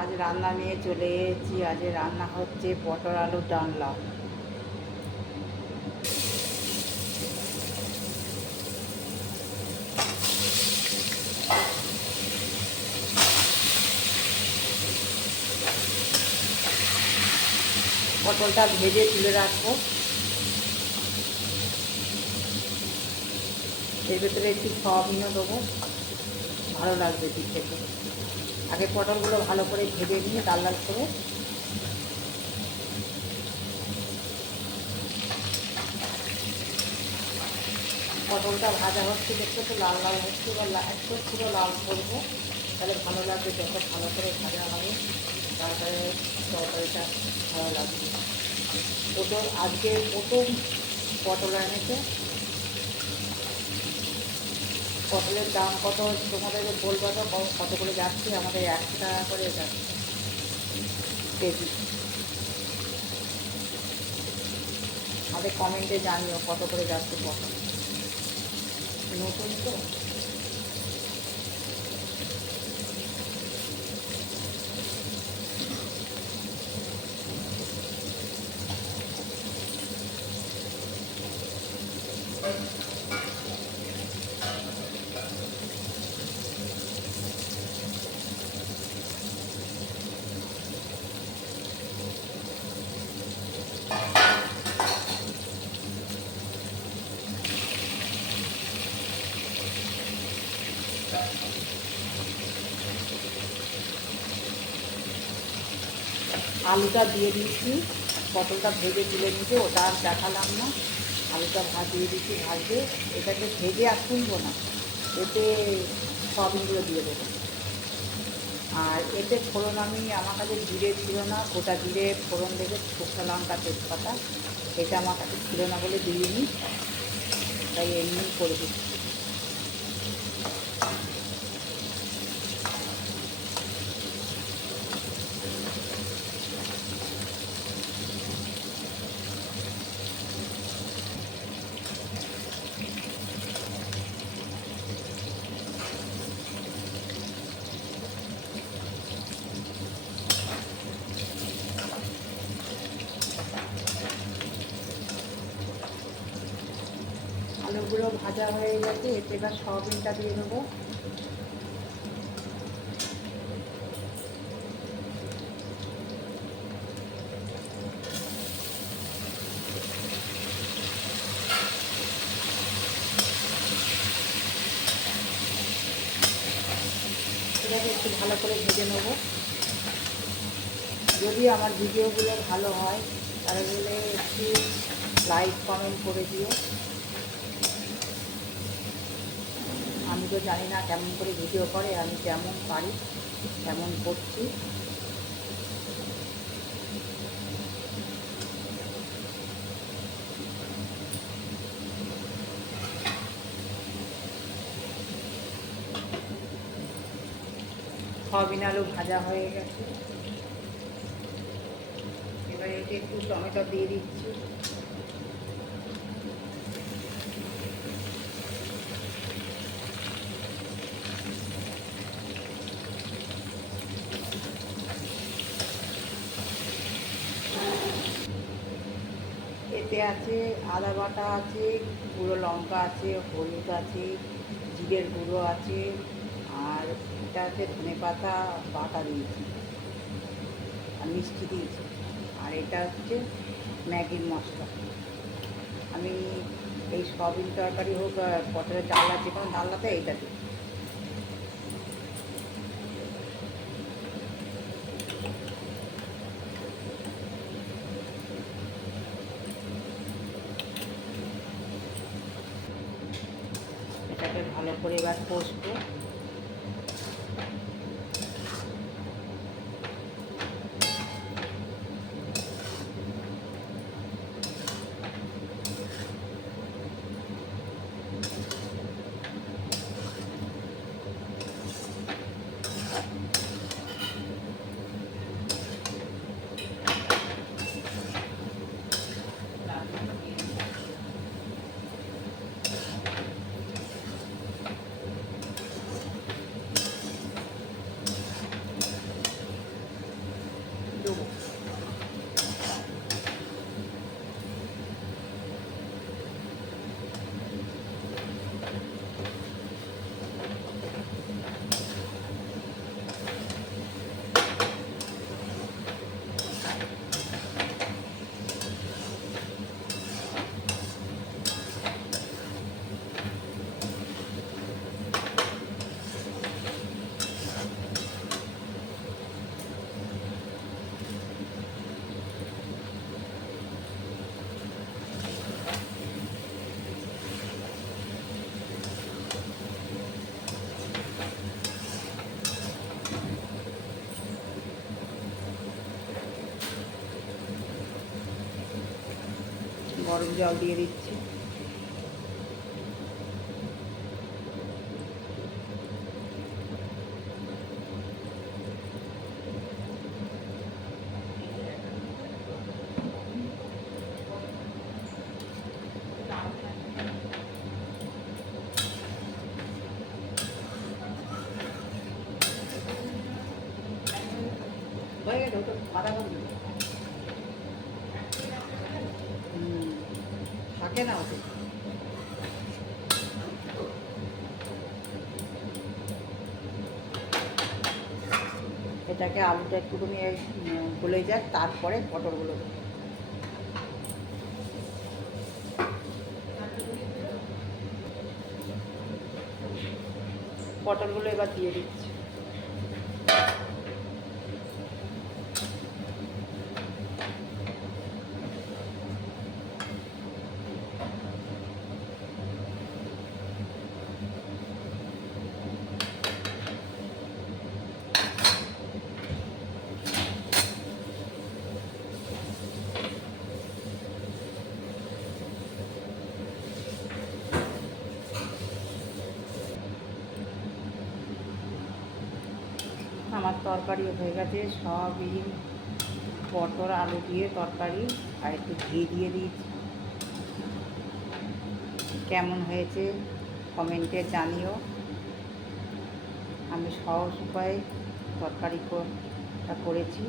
আজ রান্না নিয়ে চলে এসেছি। আজ রান্না হচ্ছে পটল আলুর ডালনা পটলটা ভেজে তুলে রাখব। এর ভেতরে একটু সয়াবিনও দেবো। ভালো লাগবে খেতে আগে পটলগুলো ভালো করে ভেজে নিয়ে লাল লাল করে পটলটা ভাজা হচ্ছে, দেখতে তো লাল লাল হচ্ছে বা একটু পুরো লাল করব। তাহলে ভালো লাগবে, যত ভালো করে ভাজা হবে, তারপরে তরকারিটা ভালো লাগবে। পটল, আজকে প্রথম পটল এনেছে। পটলের দাম কত তোমাদের বলব তো? কত করে যাচ্ছে? আমাদের একশো টাকা করে যাচ্ছে। কেজি। আমাদের কমেন্টে জানিও কত করে যাচ্ছে পটল নতুন তো? আলুটা দিয়ে দিয়েছি। পটলটা ভেজে তুলে নিতে ওটা আর দেখালাম না। আলুটা ভাত দিয়ে দিচ্ছি ভাজবে এটাকে ভেজে আর তুলবো না। এতে সয়াবিনগুলো দিয়ে দেবো। আর এতে ফোড়ন আমি, আমার কাছে জিরে ছিল না। গোটা জিরে, ফোড়ন দেবে শুকনো লঙ্কা, তেজপাতা। এটা আমার কাছে ছিল না বলে দিইনি। তাই এমনি করে দিচ্ছি। আলুগুলো ভাজা হয়ে গেছে, এতে এবার সয়াবিনটা দিয়ে দেবো। একটু ভালো করে ভেজে নেব। যদি আমার ভিডিওগুলো ভালো হয়, তাহলে একটু লাইক কমেন্ট করে দিও। তো জানি না কেমন করে ভিডিও করে, আমি যেমন পারি, তেমন করছি। সয়াবিন আলু ভাজা হয়ে গেছে। এবার এতে একটু টমেটো দিয়ে দিচ্ছি। এতে আছে, আদা বাটা আছে, গুঁড়ো লঙ্কা আছে, হলুদ আছে, জিরের গুঁড়ো আছে, আর এটা আছে ধনে পাতা বাটা দিয়েছি। আর মিষ্টি দিয়েছি। আর এটা হচ্ছে ম্যাগির মশলা। আমি এই সয়াবিন তরকারি হোক পটলের ডালনা যে কোনো ডালনাতে এইটা দিই এটাকে ভালো করে এবার কষবো গরম জল দিয়ে দিচ্ছি। হয়ে গেল তো বাঁধা। এটাকে আলুটা একটুখানি গলে যাক তারপরে পটলগুলো। পটলগুলো এবার দিয়ে দিচ্ছি আমার তরকারি হয়ে গেছে। সয়াবিন পটল, আলু দিয়ে তরকারি আর একটু ঘি দিয়ে দিয়েছি। কেমন হয়েছে কমেন্টে জানিও। আমি সহজ উপায়ে তরকারি করেছি।